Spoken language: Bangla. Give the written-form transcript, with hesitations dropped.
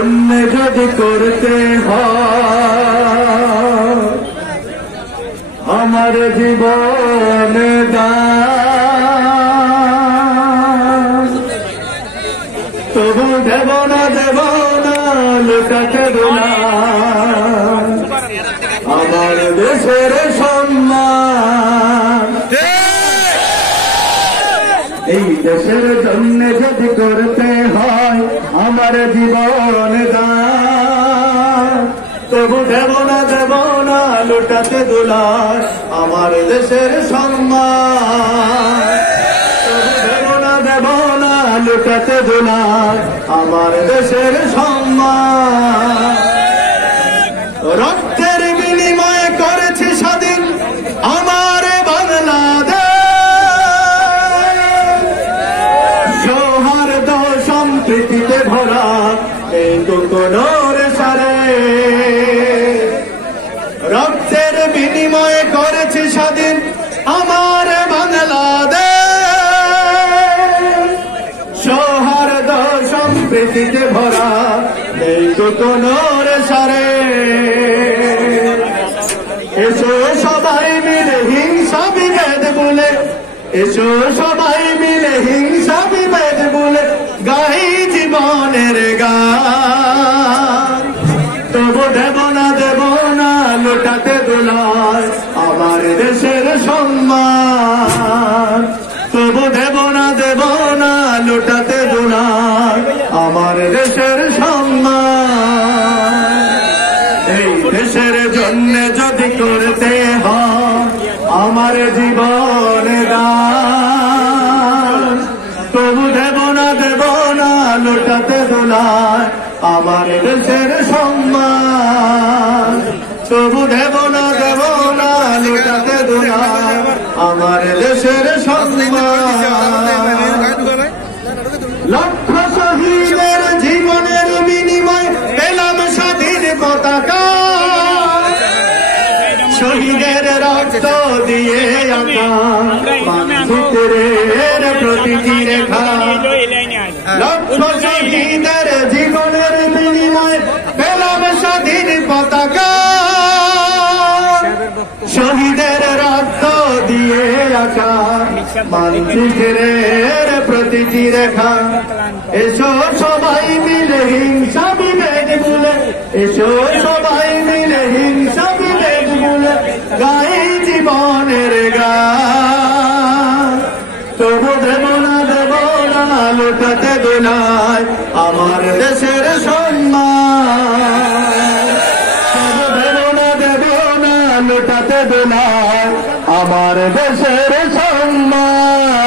জন্য যদি করতে হয় আমার জীবন দান, তবু দেব না লুটাতে না আমার দেশের সম্মান। এই দেশের জন্য যদি করতে হয় আমার জীবন দান, তবু দেব না লুটাতে দুলার আমার দেশের সম্মান। তবু দেব না লুটাতে দুলার আমার দেশের সম্মান। রক্তের বিনিময়ে করেছে স্বাধীন আমার বাংলাদেশ, সৌহার্দ্য সম্প্রীতিতে ভরা এই কোনর সারে। রক্তের বিনিময়ে করেছে স্বাধীন আমার বাংলাদেশ, সৌহার্দ্য সম্প্রীতিতে ভরা এই কোনর সারে। এসো সবাই মিলে হিংসা বিভেদ বলে, এসো সবাই মিলে হিংসা বিভেদ বলে গাই জীবনের গান। তবু দেব না লুটাতে দুলার আমার দেশের সম্মান। তবু দেব না লুটাতে দুলার আমার দেশের সম্মান। এই দেশের জন্য যদি করতে হয় আমার জীবন দান, তবু দেব না লুটাতে দুলার আমার দেশের সম্মান। তবু দেব না লুটাতে দুলার আমার দেশের সম্মান। লক্ষ শহীদের জীবনের বিনিময় পেলাম স্বাধীন পতাকা, শহীদের রক্ত দিয়ে আঁকা মানচিত্রের প্রতিটি রেখা। লক্ষ শহীদের জীবনের বিনিময় পেলাম স্বাধীন পতাকা, শহীদের রক্ত দিয়ে আঁকা মানচিত্রের প্রতিটি রেখা। এসো সবাই মিলে হিংসা বিভেদ ভুলে, এসো সবাই মিলে হিংসা বিভেদ ভুলে গাই জীবনের গান। তবু দেব না লুটাতে দুলার আমার দেশের সম্মান। তবু দেব না লুটাতে দুলার আমার দেশের সম্মান।